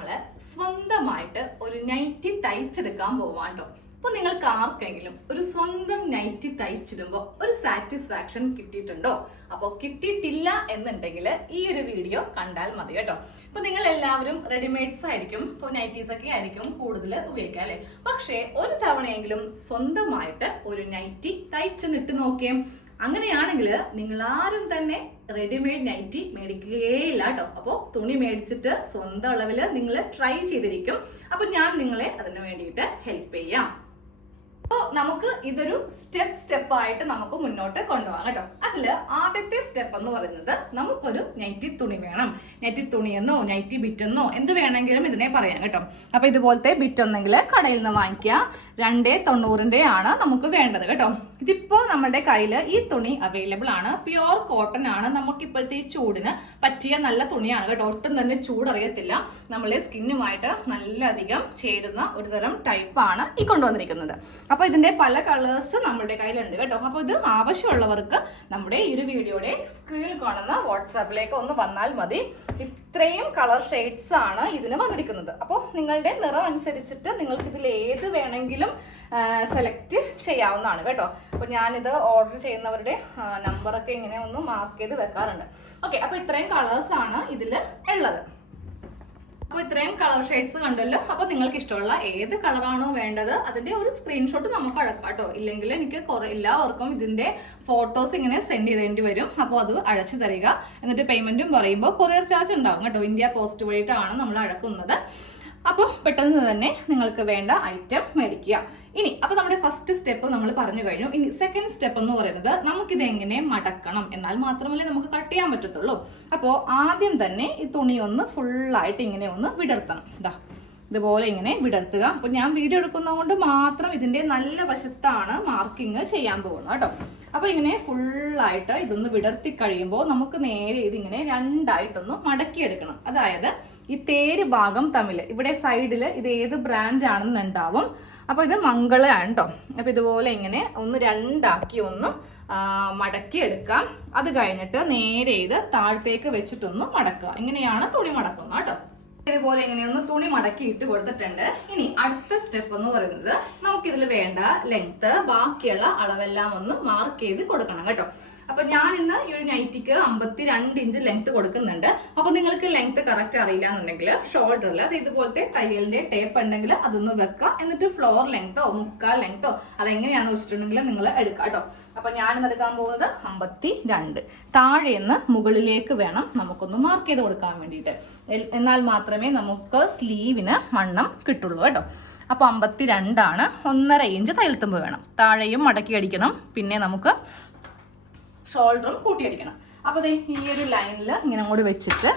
നമ്മള് സ്വന്തമായിട്ട് ഒരു നൈറ്റി തയ്ച്ചെടുക്കാൻ പോവാം കേട്ടോ. അപ്പൊ നിങ്ങൾക്ക് ആർക്കെങ്കിലും ഒരു സ്വന്തം നൈറ്റി തയ്ച്ചിടുമ്പോൾ ഒരു സാറ്റിസ്ഫാക്ഷൻ കിട്ടിയിട്ടുണ്ടോ? അപ്പോൾ കിട്ടിയിട്ടില്ല എന്നുണ്ടെങ്കിൽ ഈ ഒരു വീഡിയോ കണ്ടാൽ മതി കേട്ടോ. ഇപ്പൊ നിങ്ങൾ എല്ലാവരും റെഡിമെയ്ഡ്സ് ആയിരിക്കും, ഇപ്പോൾ നൈറ്റീസ് ഒക്കെ ആയിരിക്കും കൂടുതൽ ഉപയോഗിക്കുക അല്ലെ. പക്ഷേ ഒരു തവണയെങ്കിലും സ്വന്തമായിട്ട് ഒരു നൈറ്റി തയ്ച്ചെന്നിട്ട് നോക്കിയേ. അങ്ങനെയാണെങ്കിൽ നിങ്ങൾ ആരും തന്നെ റെഡിമെയ്ഡ് നൈറ്റി മേടിക്കുകയില്ല കേട്ടോ. അപ്പോൾ തുണി മേടിച്ചിട്ട് സ്വന്തം അളവിൽ നിങ്ങൾ ട്രൈ ചെയ്തിരിക്കും. അപ്പൊ ഞാൻ നിങ്ങളെ അതിന് വേണ്ടിയിട്ട് ഹെൽപ്പ് ചെയ്യാം. അപ്പോൾ നമുക്ക് ഇതൊരു സ്റ്റെപ്പ് ആയിട്ട് നമുക്ക് മുന്നോട്ട് കൊണ്ടുപോകാം കേട്ടോ. അതില് ആദ്യത്തെ സ്റ്റെപ്പ് എന്ന് പറയുന്നത് നമുക്കൊരു നൈറ്റി തുണി വേണം. നൈറ്റി തുണിയെന്നോ നൈറ്റി ബിറ്റെന്നോ എന്ത് വേണമെങ്കിലും ഇതിനെ പറയാം കേട്ടോ. അപ്പൊ ഇതുപോലത്തെ ബിറ്റ് ഒന്നെങ്കിൽ കടയിൽ നിന്ന് വാങ്ങിക്കുക. 290 ആണ് നമുക്ക് വേണ്ടത് കേട്ടോ. ഇതിപ്പോ നമ്മുടെ കയ്യിൽ ഈ തുണി അവൈലബിൾ ആണ്. പ്യുവർ കോട്ടൺ ആണ്. നമുക്ക് ഇപ്പോഴത്തെ ഈ ചൂടിന് പറ്റിയ നല്ല തുണിയാണ് കേട്ടോ. ഒട്ടും തന്നെ ചൂടറിയത്തില്ല. നമ്മളെ സ്കിന്നുമായിട്ട് നല്ല അധികം ചേരുന്ന ഒരു തരം ടൈപ്പാണ് ഈ കൊണ്ടുവന്നിരിക്കുന്നത്. അപ്പൊ ഇതിന്റെ പല കളേഴ്സ് നമ്മുടെ കയ്യിലുണ്ട് കേട്ടോ. അപ്പൊ ഇത് ആവശ്യമുള്ളവർക്ക് നമ്മുടെ ഈ ഒരു വീഡിയോയുടെ സ്ക്രീനിൽ കാണുന്ന വാട്സാപ്പിലേക്ക് ഒന്ന് വന്നാൽ മതി. ഇത്രയും കളർ ഷെയ്ഡ്സ് ആണ് ഇതിന് വന്നിരിക്കുന്നത്. അപ്പോൾ നിങ്ങളുടെ നിറം അനുസരിച്ചിട്ട് നിങ്ങൾക്ക് ഇതിൽ ഏത് വേണമെങ്കിലും സെലക്ട് ചെയ്യാവുന്നതാണ് കേട്ടോ. അപ്പോൾ ഞാനിത് ഓർഡർ ചെയ്യുന്നവരുടെ നമ്പറൊക്കെ ഇങ്ങനെ ഒന്ന് മാർക്ക് ചെയ്ത് വെക്കാറുണ്ട്. ഓക്കെ, അപ്പോൾ ഇത്രയും കളേഴ്സ് ആണ് ഇതിൽ ഉള്ളത്. അപ്പോൾ ഇത്രയും കളർ ഷെയ്ഡ്സ് കണ്ടല്ലോ. അപ്പോൾ നിങ്ങൾക്ക് ഇഷ്ടമുള്ള ഏത് കളറാണോ വേണ്ടത് അതിന്റെ ഒരു സ്ക്രീൻഷോട്ട് നമുക്ക് അഴക്കാം കേട്ടോ. ഇല്ലെങ്കിൽ എനിക്ക് എല്ലാവർക്കും ഇതിന്റെ ഫോട്ടോസ് ഇങ്ങനെ സെൻഡ് ചെയ്തേണ്ടി വരും. അപ്പോൾ അത് അഴച്ചു തരിക. എന്നിട്ട് പേയ്മെന്റും പറയുമ്പോൾ കൊറിയർ ചാർജ് ഉണ്ടാവും കേട്ടോ. ഇന്ത്യ പോസ്റ്റ് വഴിയിട്ടാണ് നമ്മൾ അഴക്കുന്നത്. അപ്പോൾ പെട്ടെന്ന് തന്നെ നിങ്ങൾക്ക് വേണ്ട ഐറ്റം മേടിക്കുക. ഇനി അപ്പോൾ നമ്മുടെ ഫസ്റ്റ് സ്റ്റെപ്പ് നമ്മൾ പറഞ്ഞു കഴിഞ്ഞു. ഇനി സെക്കൻഡ് സ്റ്റെപ്പ് എന്ന് പറയുന്നത് നമുക്കിത് എങ്ങനെ മടക്കണം, എന്നാൽ മാത്രമല്ലേ നമുക്ക് കട്ട് ചെയ്യാൻ പറ്റത്തുള്ളൂ. അപ്പോൾ ആദ്യം തന്നെ ഈ തുണി ഒന്ന് ഫുള്ളായിട്ട് ഇങ്ങനെ ഒന്ന് വിടർത്തണം. ഇതാ ഇതുപോലെ ഇങ്ങനെ വിടർത്തുക. അപ്പോൾ ഞാൻ വീഡിയോ എടുക്കുന്നത് കൊണ്ട് മാത്രം ഇതിന്റെ നല്ല വശത്താണ് മാർക്കിങ് ചെയ്യാൻ പോകുന്നത് കേട്ടോ. അപ്പോൾ ഇങ്ങനെ ഫുള്ളായിട്ട് ഇതൊന്ന് വിടർത്തി കഴിയുമ്പോൾ നമുക്ക് നേരെ ഇതിങ്ങനെ രണ്ടായിട്ടൊന്ന് മടക്കിയെടുക്കണം. അതായത് ഈ തേര് ഭാഗം തമ്മിൽ ഇവിടെ സൈഡിൽ ഇത് ഏത് ബ്രാൻഡ് ആണെന്നുണ്ടാവും. അപ്പോൾ ഇത് മംഗളയാണ് കേട്ടോ. അപ്പോൾ ഇതുപോലെ ഇങ്ങനെ ഒന്ന് രണ്ടാക്കി ഒന്ന് മടക്കി എടുക്കാം. അത് കഴിഞ്ഞിട്ട് നേരെ ഇത് താഴത്തേക്ക് വെച്ചിട്ടൊന്ന് മടക്കുക. ഇങ്ങനെയാണ് തുണി മടക്കുന്നത് കേട്ടോ. ഇതുപോലെ ഇങ്ങനെയൊന്ന് തുണി മടക്കി ഇട്ട് കൊടുത്തിട്ടുണ്ട്. ഇനി അടുത്ത സ്റ്റെപ്പ് എന്ന് പറയുന്നത് നമുക്കിതിൽ വേണ്ട ലെങ്ത് ബാക്കിയുള്ള അളവെല്ലാം ഒന്ന് മാർക്ക് ചെയ്ത് കൊടുക്കണം കേട്ടോ. അപ്പൊ ഞാൻ ഇന്ന് ഈ ഒരു നൈറ്റിക്ക് 52 ഇഞ്ച് ലെങ്ത് കൊടുക്കുന്നുണ്ട്. അപ്പൊ നിങ്ങൾക്ക് ലെങ്ത് കറക്റ്റ് അറിയില്ല എന്നുണ്ടെങ്കിൽ ഷോൾഡറിൽ അത് ഇതുപോലത്തെ തയ്യലിന്റെ ടേപ്പ് ഉണ്ടെങ്കിൽ അതൊന്ന് വെക്കുക. എന്നിട്ട് ഫ്ലോർ ലെങ്തോ മുക്കാൽ ലെങ്തോ അതെങ്ങനെയാണെന്ന് വെച്ചിട്ടുണ്ടെങ്കിൽ നിങ്ങൾ എടുക്കുക കേട്ടോ. അപ്പൊ ഞാൻ ഇന്ന് എടുക്കാൻ പോകുന്നത് 52. താഴേന്ന് മുകളിലേക്ക് വേണം നമുക്കൊന്ന് മാർക്ക് ചെയ്ത് കൊടുക്കാൻ വേണ്ടിയിട്ട്. എന്നാൽ മാത്രമേ നമുക്ക് സ്ലീവിന് വണ്ണം കിട്ടുള്ളൂ കേട്ടോ. അപ്പൊ 52 ആണ്. 1.5 ഇഞ്ച് തയ്യൽത്തുമ്പ് വേണം. താഴെയും മടക്കി അടിക്കണം. പിന്നെ നമുക്ക് ഷോൾഡറും കൂട്ടിയടിക്കണം. അപ്പോൾ ഈ ഒരു ലൈനിൽ ഇങ്ങനെ അങ്ങോട്ട് വെച്ചിട്ട്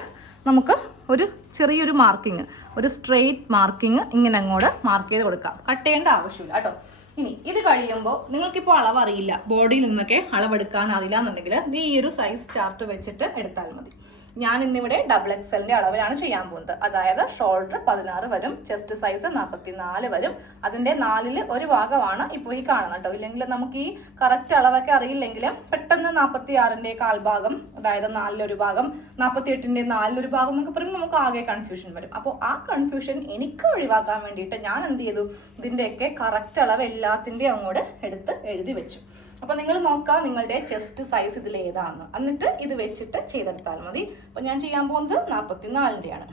നമുക്ക് ഒരു ചെറിയൊരു മാർക്കിങ്, ഒരു സ്ട്രെയിറ്റ് മാർക്കിങ് ഇങ്ങനെ അങ്ങോട്ട് മാർക്ക് ചെയ്ത് കൊടുക്കാം. കട്ട് ചെയ്യേണ്ട ആവശ്യമില്ല കേട്ടോ. ഇനി ഇത് കഴിയുമ്പോൾ നിങ്ങൾക്കിപ്പോൾ അളവ് അറിയില്ല, ബോഡിയിൽ നിന്നൊക്കെ അളവെടുക്കാൻ അറിയില്ല എന്നുണ്ടെങ്കിൽ ഈ ഒരു സൈസ് ചാർട്ട് വെച്ചിട്ട് എടുത്താൽ മതി. ഞാൻ ഇന്നിവിടെ XXL അളവിലാണ് ചെയ്യാൻ പോകുന്നത്. അതായത് ഷോൾഡർ 16 വരും, ചെസ്റ്റ് സൈസ് 44 വരും. അതിന്റെ 4ൽ ഒരു ഭാഗമാണ് ഇപ്പോൾ ഈ കാണുന്നത് കേട്ടോ. ഇല്ലെങ്കിൽ നമുക്ക് ഈ കറക്റ്റ് അളവൊക്കെ അറിയില്ലെങ്കിൽ പെട്ടെന്ന് 46ന്റെ കാൽഭാഗം, അതായത് 4 ഭാഗം, 48ന്റെ 4 ഭാഗം എന്നൊക്കെ പറയുമ്പോൾ നമുക്ക് ആകെ കൺഫ്യൂഷൻ വരും. അപ്പോൾ ആ കൺഫ്യൂഷൻ എനിക്ക് ഒഴിവാക്കാൻ വേണ്ടിയിട്ട് ഞാൻ എന്ത് ചെയ്തു, ഇതിന്റെയൊക്കെ കറക്റ്റ് അളവ് എല്ലാത്തിൻ്റെയും അങ്ങോട്ട് എടുത്ത് എഴുതി വെച്ചു. അപ്പൊ നിങ്ങൾ നോക്കുക നിങ്ങളുടെ ചെസ്റ്റ് സൈസ് ഇതിൽ ഏതാണെന്ന്, എന്നിട്ട് ഇത് വെച്ചിട്ട് ചെയ്തെടുത്താൽ മതി. അപ്പൊ ഞാൻ ചെയ്യാൻ പോകുന്നത് 44ന്റെയാണ്.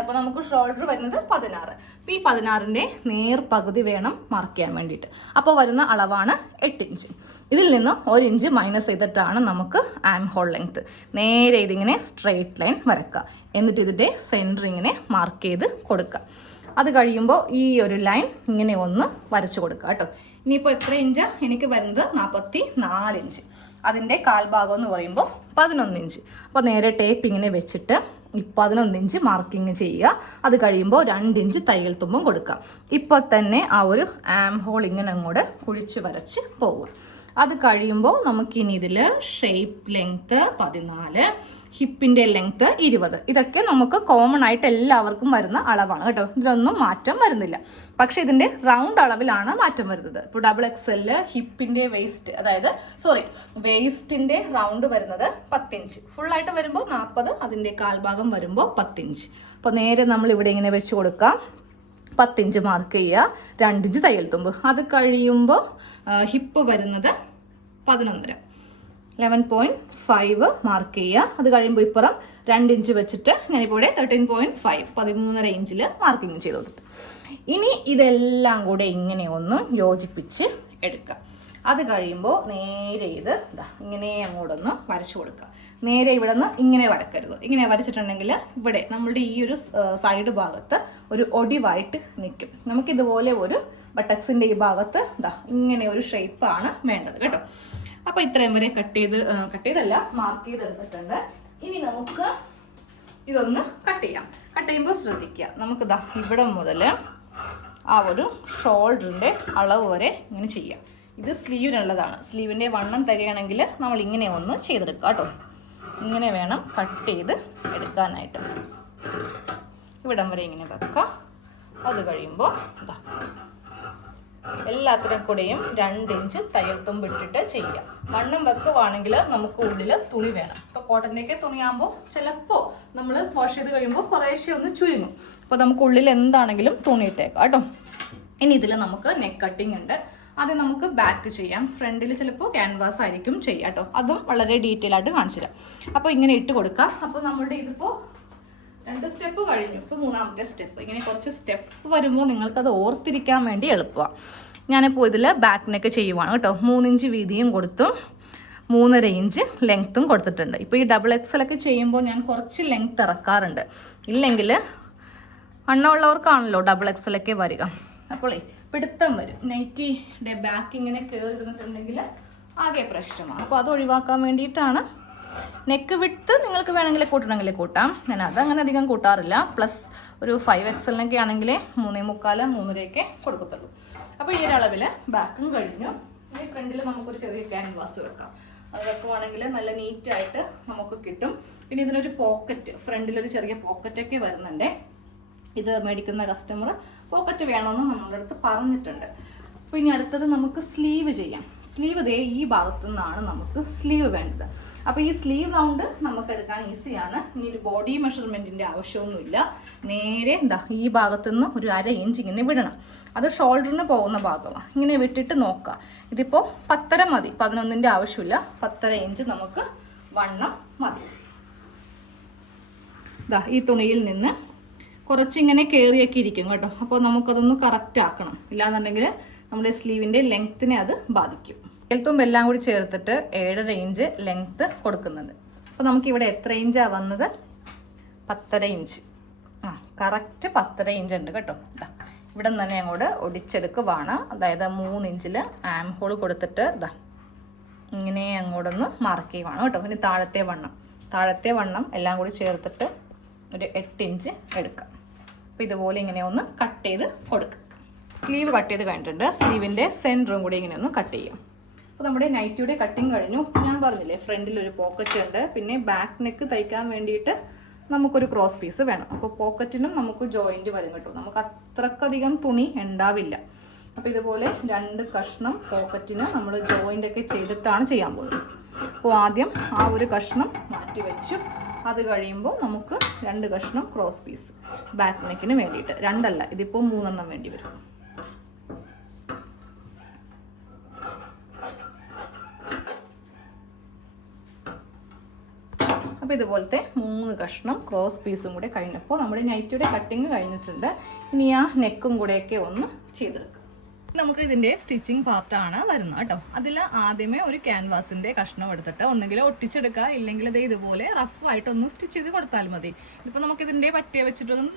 അപ്പൊ നമുക്ക് ഷോൾഡർ വരുന്നത് 16. അപ്പൊ ഈ 16ന്റെ നേർപകുതി വേണം മാർക്ക് ചെയ്യാൻ വേണ്ടിയിട്ട്. അപ്പോൾ വരുന്ന അളവാണ് 8 ഇഞ്ച്. ഇതിൽ നിന്ന് 1 ഇഞ്ച് മൈനസ് ചെയ്തിട്ടാണ് നമുക്ക് ആം ഹോൾ ലെങ്ത്. നേരെ ഇതിങ്ങനെ സ്ട്രെയിറ്റ് ലൈൻ വരക്കുക. എന്നിട്ട് ഇതിന്റെ സെൻറ്ററിങ്ങനെ മാർക്ക് ചെയ്ത് കൊടുക്കുക. അത് കഴിയുമ്പോൾ ഈ ഒരു ലൈൻ ഇങ്ങനെ ഒന്ന് വരച്ചു കൊടുക്കുക കേട്ടോ. ഇനിയിപ്പോൾ എത്ര ഇഞ്ച് എനിക്ക് വരുന്നത് 44 ഇഞ്ച്. അതിൻ്റെ കാൽഭാഗം എന്ന് പറയുമ്പോൾ 11 ഇഞ്ച്. അപ്പോൾ നേരെ ടേപ്പ് ഇങ്ങനെ വെച്ചിട്ട് ഈ 11 ഇഞ്ച് മാർക്കിങ് ചെയ്യുക. അത് കഴിയുമ്പോൾ 2 ഇഞ്ച് തയ്യൽ തുമ്പും കൊടുക്കുക. ഇപ്പോൾ തന്നെ ആ ഒരു ആം ഹോൾ ഇങ്ങനെ അങ്ങോട്ട് കുഴിച്ച് വരച്ച് പോകുക. അത് കഴിയുമ്പോൾ നമുക്കിനി ഇതിൽ ഷേപ്പ് ലെങ്ത്ത് 14, ഹിപ്പിൻ്റെ ലെങ്ത്ത് 20. ഇതൊക്കെ നമുക്ക് കോമൺ ആയിട്ട് എല്ലാവർക്കും വരുന്ന അളവാണ് കേട്ടോ. ഇതിലൊന്നും മാറ്റം വരുന്നില്ല. പക്ഷേ ഇതിൻ്റെ റൗണ്ട് അളവിലാണ് മാറ്റം വരുന്നത്. ഇപ്പോൾ XXL ഹിപ്പിൻ്റെ വേസ്റ്റിൻ്റെ റൗണ്ട് വരുന്നത് 10 ഇഞ്ച്, ഫുള്ളായിട്ട് വരുമ്പോൾ 40, അതിൻ്റെ കാൽഭാഗം വരുമ്പോൾ 10 ഇഞ്ച്. അപ്പോൾ നേരെ നമ്മൾ ഇവിടെ ഇങ്ങനെ വെച്ച് കൊടുക്കാം. 10 ഇഞ്ച് മാർക്ക് ചെയ്യുക, 2 ഇഞ്ച് തയ്യൽ തുമ്പ്. അത് കഴിയുമ്പോൾ ഹിപ്പ് വരുന്നത് 11.5, 11.5 മാർക്ക് ചെയ്യുക. അത് കഴിയുമ്പോൾ ഇപ്പുറം 2 ഇഞ്ച് വെച്ചിട്ട് ഞാനിപ്പോൾ ഇവിടെ 13.5, 13.5 ഇഞ്ചിൽ മാർക്കിങ് ചെയ്ത് കൊടുത്തിട്ട് ഇനി ഇതെല്ലാം കൂടെ ഇങ്ങനെ ഒന്ന് യോജിപ്പിച്ച് എടുക്കുക. അത് കഴിയുമ്പോൾ നേരെ ഇത് ഇങ്ങനെ അങ്ങോട്ടൊന്ന് വരച്ചു കൊടുക്കുക. നേരെ ഇവിടെ നിന്ന് ഇങ്ങനെ വരക്കരുത്. ഇങ്ങനെ വരച്ചിട്ടുണ്ടെങ്കിൽ ഇവിടെ നമ്മളുടെ ഈ ഒരു സൈഡ് ഭാഗത്ത് ഒരു ഒടിവായിട്ട് നിൽക്കും. നമുക്കിതുപോലെ ഒരു ബട്ടക്സിൻ്റെ ഈ ഭാഗത്ത് ഇങ്ങനെ ഒരു ഷേപ്പാണ് വേണ്ടത് കേട്ടോ. അപ്പോൾ ഇത്രയും വരെ കട്ട് ചെയ്തല്ല മാർക്ക് ചെയ്തെടുത്തിട്ടുണ്ട്. ഇനി നമുക്ക് ഇതൊന്ന് കട്ട് ചെയ്യാം. കട്ട് ചെയ്യുമ്പോൾ ശ്രദ്ധിക്കുക, നമുക്ക് ഇവിടെ മുതൽ ആ ഒരു ഷോൾഡറിൻ്റെ അളവ് വരെ ഇങ്ങനെ ചെയ്യാം. ഇത് സ്ലീവിനുള്ളതാണ്. സ്ലീവിൻ്റെ വണ്ണം തരികയാണെങ്കിൽ നമ്മൾ ഇങ്ങനെ ഒന്ന് ചെയ്തെടുക്കുക കേട്ടോ. ഇങ്ങനെ വേണം കട്ട് ചെയ്ത് എടുക്കാനായിട്ട്. ഇവിടം വരെ ഇങ്ങനെ വെക്കുക. അത് കഴിയുമ്പോൾ എല്ലാത്തിനും കൂടെയും 2 ഇഞ്ച് തയ്യൽ തുമ്പ് ഇട്ടിട്ട് ചെയ്യാം. വണ്ണം വെക്കുവാണെങ്കിൽ നമുക്ക് ഉള്ളിൽ തുണി വേണം. ഇപ്പോൾ കോട്ടൻ്റെയൊക്കെ തുണിയാകുമ്പോൾ ചിലപ്പോൾ നമ്മൾ വാഷ് ചെയ്ത് കഴിയുമ്പോൾ കുറേശ്ശെ ഒന്ന് ചുരുങ്ങും. അപ്പോൾ നമുക്ക് ഉള്ളിൽ എന്താണെങ്കിലും തുണി ഇട്ടേക്കാം കേട്ടോ. ഇനി ഇതിൽ നമുക്ക് നെക്ക് കട്ടിങ് ഉണ്ട്. അത് നമുക്ക് ബാക്ക് ചെയ്യാം. ഫ്രണ്ടിൽ ചിലപ്പോൾ ക്യാൻവാസ് ആയിരിക്കും ചെയ്യാം കേട്ടോ. അതും വളരെ ഡീറ്റെയിൽ ആയിട്ട് കാണിച്ചു തരാം. അപ്പോൾ ഇങ്ങനെ ഇട്ട് കൊടുക്കുക. അപ്പോൾ നമ്മളുടെ ഇതിപ്പോൾ 2 സ്റ്റെപ്പ് കഴിഞ്ഞു. ഇപ്പോൾ 3ാമത്തെ സ്റ്റെപ്പ്. ഇങ്ങനെ കുറച്ച് സ്റ്റെപ്പ് വരുമ്പോൾ നിങ്ങൾക്കത് ഓർത്തിരിക്കാൻ വേണ്ടി എളുപ്പമാണ്. ഞാനിപ്പോൾ ഇതിൽ ബാക്ക് നെക്ക് ചെയ്യുവാണ് കേട്ടോ. 3 ഇഞ്ച് വീതിയും കൊടുത്തു, 3.5 ഇഞ്ച് ലെങ്ത്തും കൊടുത്തിട്ടുണ്ട്. ഇപ്പോൾ ഈ XXL ഒക്കെ ചെയ്യുമ്പോൾ ഞാൻ കുറച്ച് ലെങ്ത്ത് ഇറക്കാറുണ്ട്. ഇല്ലെങ്കിൽ വണ്ണമുള്ളവർക്കാണല്ലോ XXL ഒക്കെ വരിക. അപ്പോൾ പിടുത്തം വരും. നൈറ്റിയുടെ ബാക്ക് ഇങ്ങനെ കയറി ഇരുന്നിട്ടുണ്ടെങ്കിൽ ആകെ പ്രശ്നമാണ്. അപ്പോൾ അത് ഒഴിവാക്കാൻ വേണ്ടിയിട്ടാണ്. നെക്ക് വിട്ട് നിങ്ങൾക്ക് വേണമെങ്കിൽ കൂട്ടണമെങ്കിൽ കൂട്ടാം. ഞാൻ അതങ്ങനെ അധികം കൂട്ടാറില്ല. പ്ലസ് ഒരു 5XL ആണെങ്കിൽ 3.25, 3.5 കൊടുക്കത്തുള്ളൂ. അപ്പോൾ ഈ ഒരു അളവിൽ ബാക്കും കഴിഞ്ഞു. ഈ ഫ്രണ്ടിൽ നമുക്കൊരു ചെറിയ ക്യാൻവാസ് വെക്കാം. അത് വെക്കുവാണെങ്കിൽ നല്ല നീറ്റായിട്ട് നമുക്ക് കിട്ടും. പിന്നെ ഇതിനൊരു പോക്കറ്റ്, ഫ്രണ്ടിലൊരു ചെറിയ പോക്കറ്റൊക്കെ വരുന്നുണ്ട്. ഇത് മേടിക്കുന്ന കസ്റ്റമർ പോക്കറ്റ് വേണമെന്ന് നമ്മളുടെ അടുത്ത് പറഞ്ഞിട്ടുണ്ട്. അപ്പോൾ ഇനി അടുത്തത് നമുക്ക് സ്ലീവ് ചെയ്യാം. സ്ലീവ് ഈ ഭാഗത്തു നിന്നാണ് നമുക്ക് സ്ലീവ് വേണ്ടത്. അപ്പോൾ ഈ സ്ലീവ് റൗണ്ട് നമുക്ക് എടുക്കാൻ ഈസിയാണ്. ഇനി ഒരു ബോഡി മെഷർമെൻറ്റിൻ്റെ ആവശ്യമൊന്നുമില്ല. നേരെ ഈ ഭാഗത്തുനിന്ന് ഒരു 1/2 ഇഞ്ച് ഇങ്ങനെ വിടണം. അത് ഷോൾഡറിന് പോകുന്ന ഭാഗമാണ്. ഇങ്ങനെ വിട്ടിട്ട് നോക്കുക. ഇതിപ്പോൾ 10.5 മതി, 11ൻ്റെ ആവശ്യമില്ല. 10.5 ഇഞ്ച് നമുക്ക് വണ്ണം മതി. ഈ തുണിയിൽ നിന്ന് കുറച്ചിങ്ങനെ കയറിയൊക്കെ ഇരിക്കും കേട്ടോ. അപ്പോൾ നമുക്കതൊന്ന് കറക്റ്റ് ആക്കണം. ഇല്ലാന്നുണ്ടെങ്കിൽ നമ്മുടെ സ്ലീവിൻ്റെ ലെങ്ത്തിനെ അത് ബാധിക്കും. തുമ്പ് എല്ലാം കൂടി ചേർത്തിട്ട് 7.5 ഇഞ്ച് ലെങ്ത്ത് കൊടുക്കുന്നത്. അപ്പോൾ നമുക്കിവിടെ എത്ര ഇഞ്ചാണ് വന്നത്? 10.5 ഇഞ്ച്. കറക്റ്റ് 10.5 ഇഞ്ച് ഉണ്ട് കേട്ടോ. ഇവിടെ നിന്ന് തന്നെ അങ്ങോട്ട് ഒടിച്ചെടുക്കുവാണ്. അതായത് 3 ഇഞ്ചിൽ ആം ഹോൾ കൊടുത്തിട്ട് ഇങ്ങനെ അങ്ങോട്ടൊന്ന് മാർക്ക് ചെയ്യുവാണ് കേട്ടോ. ഇനി താഴത്തെ വണ്ണം എല്ലാം കൂടി ചേർത്തിട്ട് ഒരു 8 ഇഞ്ച് എടുക്കാം. അപ്പോൾ ഇതുപോലെ ഇങ്ങനെ ഒന്ന് കട്ട് ചെയ്ത് കൊടുക്കുക. സ്ലീവ് കട്ട് ചെയ്ത് കഴിഞ്ഞിട്ടുണ്ട്. സ്ലീവിൻ്റെ സെൻറ്ററും കൂടി ഇങ്ങനെ ഒന്ന് കട്ട് ചെയ്യാം. അപ്പോൾ നമ്മുടെ നൈറ്റിയുടെ കട്ടിങ് കഴിഞ്ഞു. ഞാൻ പറഞ്ഞില്ലേ ഫ്രണ്ടിലൊരു പോക്കറ്റ് ഉണ്ട്. പിന്നെ ബാക്ക് നെക്ക് തയ്ക്കാൻ വേണ്ടിയിട്ട് നമുക്കൊരു ക്രോസ് പീസ് വേണം. അപ്പോൾ പോക്കറ്റിനും നമുക്ക് ജോയിൻറ്റ് വരും കേട്ടോ. നമുക്ക് അത്രക്കധികം തുണി ഉണ്ടാവില്ല. അപ്പോൾ ഇതുപോലെ 2 കഷ്ണം പോക്കറ്റിന് നമ്മൾ ജോയിൻ്റൊക്കെ ചെയ്തിട്ടാണ് ചെയ്യാൻ പോകുന്നത്. അപ്പോൾ ആദ്യം ആ ഒരു കഷ്ണം മാറ്റി വെച്ചു. അത് കഴിയുമ്പോൾ നമുക്ക് 2 കഷ്ണം ക്രോസ് പീസ് ബാക്ക് നെക്കിന് വേണ്ടിയിട്ട്. 2 അല്ല, ഇതിപ്പോൾ 3 എണ്ണം വേണ്ടി വരും. അപ്പോൾ ഇതുപോലത്തെ 3 കഷ്ണം ക്രോസ് പീസും കൂടെ കഴിഞ്ഞപ്പോൾ നമ്മുടെ നൈറ്റിയുടെ കട്ടിങ് കഴിഞ്ഞിട്ടുണ്ട്. ഇനി ആ നെക്കും കൂടെയൊക്കെ ഒന്ന് ചെയ്തെടുക്കാം. നമുക്ക് ഇതിൻ്റെ സ്റ്റിച്ചിങ് പാർട്ടാണ് വരുന്നത് കേട്ടോ. അതിൽ ആദ്യമേ ഒരു ക്യാൻവാസിൻ്റെ കഷ്ണം എടുത്തിട്ട് ഒന്നെങ്കിൽ ഒട്ടിച്ചെടുക്കുക, ഇല്ലെങ്കിൽ ഇത് ഇതുപോലെ റഫായിട്ടൊന്ന് സ്റ്റിച്ച് ചെയ്ത് കൊടുത്താൽ മതി. ഇപ്പോൾ നമുക്കിതിൻ്റെ പറ്റിയ വെച്ചിട്ടൊന്നും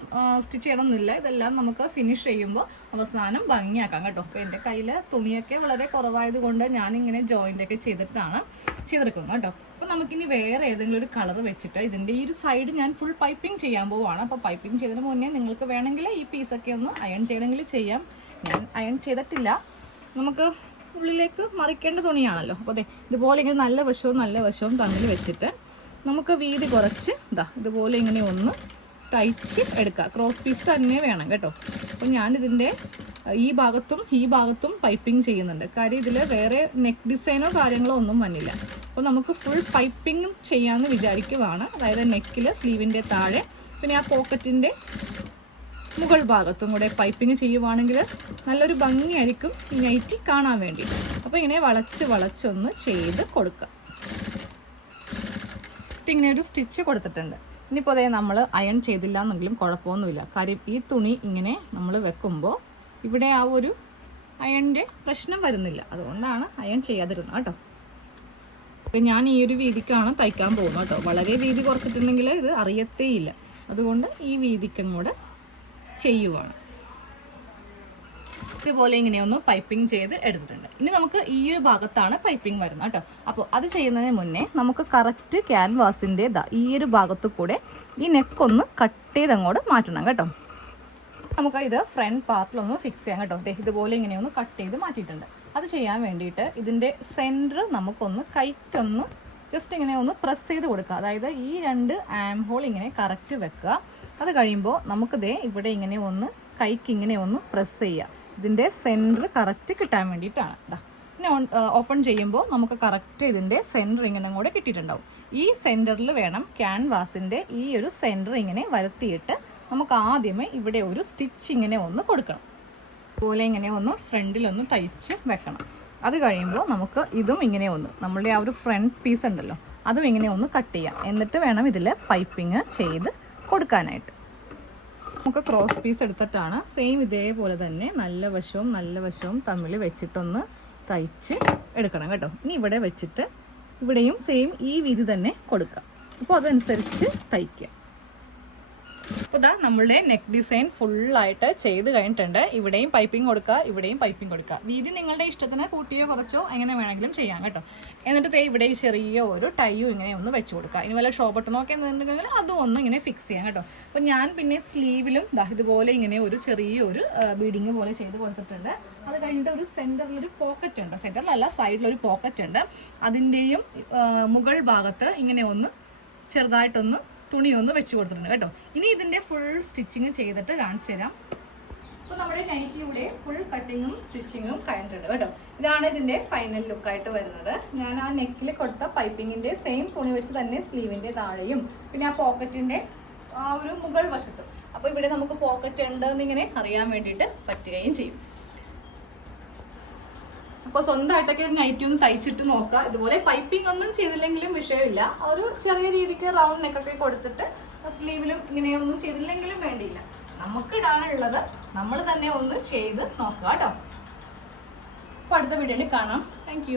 സ്റ്റിച്ച് ചെയ്യണമെന്നില്ല. ഇതെല്ലാം നമുക്ക് ഫിനിഷ് ചെയ്യുമ്പോൾ അവസാനം ഭംഗിയാക്കാം കേട്ടോ. അപ്പോൾ എൻ്റെ കയ്യിൽ തുണിയൊക്കെ വളരെ കുറവായത് കൊണ്ട് ഞാനിങ്ങനെ ജോയിൻ്റൊക്കെ ചെയ്തെടുക്കണം കേട്ടോ. അപ്പോൾ നമുക്കിനി വേറെ ഏതെങ്കിലും ഒരു കളർ വെച്ചിട്ട് ഇതിൻ്റെ ഈ ഒരു സൈഡ് ഞാൻ ഫുൾ പൈപ്പിംഗ് ചെയ്യാൻ പോവുകയാണ്. അപ്പോൾ പൈപ്പിംഗ് ചെയ്തതിന് മുന്നേ നിങ്ങൾക്ക് വേണമെങ്കിൽ ഈ പീസൊക്കെ ഒന്ന് അയൺ ചെയ്യണമെങ്കിൽ ചെയ്യാം. ഞാൻ അയൺ ചെയ്തിട്ടില്ല. നമുക്ക് ഉള്ളിലേക്ക് മറിക്കേണ്ട തുണിയാണല്ലോ. അപ്പോൾ ഇതുപോലെ ഇങ്ങനെ നല്ല വശവും തമ്മിൽ വെച്ചിട്ട് നമുക്ക് വീതി കുറച്ച് ഇതുപോലെ ഇങ്ങനെ ഒന്ന് തയ്ച്ച് എടുക്കുക. ക്രോസ് പീസ് തന്നെ വേണം കേട്ടോ. അപ്പം ഞാനിതിൻ്റെ ഈ ഭാഗത്തും പൈപ്പിംഗ് ചെയ്യുന്നുണ്ട്. കാര്യം ഇതിൽ വേറെ നെക്ക് ഡിസൈനോ കാര്യങ്ങളോ ഒന്നും വന്നില്ല. അപ്പോൾ നമുക്ക് ഫുൾ പൈപ്പിംഗ് ചെയ്യാമെന്ന് വിചാരിക്കുവാണ്. അതായത് നെക്കിൽ, സ്ലീവിൻ്റെ താഴെ, പിന്നെ ആ പോക്കറ്റിൻ്റെ മുകൾ ഭാഗത്തും കൂടെ പൈപ്പിംഗ് ചെയ്യുവാണെങ്കിൽ നല്ലൊരു ഭംഗിയായിരിക്കും ഈ നൈറ്റി കാണാൻ വേണ്ടി. അപ്പോൾ ഇങ്ങനെ വളച്ചൊന്ന് ചെയ്ത് കൊടുക്കുക. ഇങ്ങനെ ഒരു സ്റ്റിച്ച് കൊടുത്തിട്ടുണ്ട്. ഇനിയിപ്പോൾ അതേ നമ്മൾ അയൺ ചെയ്തില്ല എന്നെങ്കിലും കുഴപ്പമൊന്നുമില്ല. കാര്യം ഈ തുണി ഇങ്ങനെ നമ്മൾ വെക്കുമ്പോൾ ഇവിടെ ആ ഒരു അയണിൻ്റെ പ്രശ്നം വരുന്നില്ല. അതുകൊണ്ടാണ് അയൺ ചെയ്യാതിരുന്നത് കേട്ടോ. അപ്പം ഞാൻ ഈ ഒരു വീതിക്കാണ് തയ്ക്കാൻ പോകുന്നത് കേട്ടോ. വളരെ വീതി കുറച്ചിട്ടുണ്ടെങ്കിൽ ഇത് അറിയത്തേയില്ല. അതുകൊണ്ട് ഈ വീതിക്കും കൂടെ ചെയ്യുവാണ്. ഇതുപോലെ ഇങ്ങനെയൊന്ന് പൈപ്പിംഗ് ചെയ്ത് എടുത്തിട്ടുണ്ട്. ഇനി നമുക്ക് ഈ ഒരു ഭാഗത്താണ് പൈപ്പിംഗ് വരുന്നത് കേട്ടോ. അപ്പോൾ അത് ചെയ്യുന്നതിന് മുന്നേ നമുക്ക് കറക്റ്റ് ക്യാൻവാസിൻ്റെ ഈ ഒരു ഭാഗത്തു കൂടെ ഈ നെക്കൊന്ന് കട്ട് ചെയ്ത് അങ്ങോട്ട് മാറ്റണം കേട്ടോ. നമുക്ക് ഇത് ഫ്രണ്ട് പാർട്ടിലൊന്ന് ഫിക്സ് ചെയ്യാം കേട്ടോ. ഇതുപോലെ ഇങ്ങനെയൊന്ന് കട്ട് ചെയ്ത് മാറ്റിയിട്ടുണ്ട്. അത് ചെയ്യാൻ വേണ്ടിയിട്ട് ഇതിൻ്റെ സെൻറ്റർ നമുക്കൊന്ന് കൈക്കൊന്ന് ജസ്റ്റ് ഇങ്ങനെ ഒന്ന് പ്രസ് ചെയ്ത് കൊടുക്കുക. അതായത് ഈ 2 ആം ഹോൾ ഇങ്ങനെ കറക്റ്റ് വെക്കുക. അത് കഴിയുമ്പോൾ നമുക്കിതേ ഇവിടെ ഇങ്ങനെ ഒന്ന് കൈക്ക് ഇങ്ങനെ ഒന്ന് പ്രസ് ചെയ്യുക. ഇതിൻ്റെ സെൻറ്റർ കറക്റ്റ് കിട്ടാൻ വേണ്ടിയിട്ടാണ്. പിന്നെ ഓപ്പൺ ചെയ്യുമ്പോൾ നമുക്ക് കറക്റ്റ് ഇതിൻ്റെ സെൻറ്റർ ഇങ്ങനെ കൂടെ കിട്ടിയിട്ടുണ്ടാവും. ഈ സെൻറ്ററിൽ വേണം ക്യാൻവാസിൻ്റെ ഈ ഒരു സെൻറ്റർ ഇങ്ങനെ വരുത്തിയിട്ട് നമുക്ക് ആദ്യമേ ഇവിടെ ഒരു സ്റ്റിച്ച് ഇങ്ങനെ ഒന്ന് കൊടുക്കണം. അതുപോലെ ഇങ്ങനെ ഒന്ന് ഫ്രണ്ടിലൊന്ന് തയ്ച്ച് വെക്കണം. അത് കഴിയുമ്പോൾ നമുക്ക് ഇതും ഇങ്ങനെ ഒന്ന് നമ്മളുടെ ആ ഒരു ഫ്രണ്ട് പീസ് ഉണ്ടല്ലോ അതും ഇങ്ങനെ ഒന്ന് കട്ട് ചെയ്യാം. എന്നിട്ട് വേണം ഇതിൽ പൈപ്പിംഗ് ചെയ്ത് കൊടുക്കാനായിട്ട്. നമുക്ക് ക്രോസ് പീസ് എടുത്തിട്ടാണ് സെയിം ഇതേപോലെ തന്നെ നല്ല വശവും തമ്മിൽ വെച്ചിട്ടൊന്ന് തയ്ച്ച് എടുക്കണം കേട്ടോ. ഇനി ഇവിടെ വെച്ചിട്ട് ഇവിടെയും സെയിം ഈ വീതി തന്നെ കൊടുക്കുക. അപ്പോൾ അതനുസരിച്ച് തയ്ക്കുക. അപ്പോൾ ഇതാ നമ്മളുടെ നെക്ക് ഡിസൈൻ ഫുള്ളായിട്ട് ചെയ്ത് കഴിഞ്ഞിട്ടുണ്ട്. ഇവിടെയും പൈപ്പിംഗ് കൊടുക്കുക, ഇവിടെയും പൈപ്പിംഗ് കൊടുക്കുക. വീതി നിങ്ങളുടെ ഇഷ്ടത്തിന് കൂട്ടിയോ കുറച്ചോ എങ്ങനെ വേണമെങ്കിലും ചെയ്യാം കേട്ടോ. എന്നിട്ട് ഇവിടെ ചെറിയ ഒരു ടൈയും ഇങ്ങനെ ഒന്ന് വെച്ച് കൊടുക്കുക. ഇനി വല്ല ഷോ ബട്ടണൊക്കെ എന്നുണ്ടെങ്കിൽ അതും ഒന്ന് ഇങ്ങനെ ഫിക്സ് ചെയ്യാം കേട്ടോ. അപ്പോൾ ഞാൻ പിന്നെ സ്ലീവിലും ഇതുപോലെ ഇങ്ങനെ ഒരു ചെറിയൊരു ബീഡിങ് പോലെ ചെയ്ത് കൊടുത്തിട്ടുണ്ട്. അത് കഴിഞ്ഞിട്ട് ഒരു സെൻറ്ററിലൊരു പോക്കറ്റ് ഉണ്ട്, സെൻറ്ററിലല്ല സൈഡിലൊരു പോക്കറ്റ് ഉണ്ട്. അതിൻ്റെയും മുകൾ ഭാഗത്ത് ഇങ്ങനെ ഒന്ന് ചെറുതായിട്ടൊന്ന് തുണി ഒന്ന് വെച്ച് കൊടുത്തിട്ടുണ്ട് കേട്ടോ. ഇനി ഇതിൻ്റെ ഫുൾ സ്റ്റിച്ചിങ് ചെയ്തിട്ട് കാണിച്ചു തരാം. അപ്പോൾ നമ്മുടെ നൈറ്റിയുടെ ഫുൾ കട്ടിങ്ങും സ്റ്റിച്ചിങ്ങും കഴിഞ്ഞിട്ടുണ്ട് കേട്ടോ. ഇതാണ് ഇതിൻ്റെ ഫൈനൽ ലുക്കായിട്ട് വരുന്നത്. ഞാൻ ആ നെക്കിൽ കൊടുത്ത പൈപ്പിങ്ങിൻ്റെ സെയിം തുണി വെച്ച് തന്നെ സ്ലീവിൻ്റെ താഴെയും പിന്നെ ആ പോക്കറ്റിൻ്റെ ആ ഒരു മുകൾ വശത്തും. അപ്പോൾ ഇവിടെ നമുക്ക് പോക്കറ്റ് ഉണ്ട് എന്നിങ്ങനെ അറിയാൻ വേണ്ടിയിട്ട് പറ്റുകയും ചെയ്യും. അപ്പോൾ സ്വന്തമായിട്ടൊക്കെ ഒരു നൈറ്റി ഒന്ന് തയ്ച്ചിട്ട് നോക്കുക. ഇതുപോലെ പൈപ്പിംഗ് ഒന്നും ചെയ്തില്ലെങ്കിലും വിഷയമില്ല. ഒരു ചെറിയ രീതിക്ക് റൗണ്ട് നെക്കൊക്കെ കൊടുത്തിട്ട് സ്ലീവിലും ഇങ്ങനെയൊന്നും ചെയ്തില്ലെങ്കിലും വേണ്ടിയില്ല. നമുക്ക് ഇടാനുള്ളത് നമ്മൾ തന്നെ ഒന്ന് ചെയ്ത് നോക്കുക കേട്ടോ. അപ്പോൾ അടുത്ത വീഡിയോയിൽ കാണാം. താങ്ക്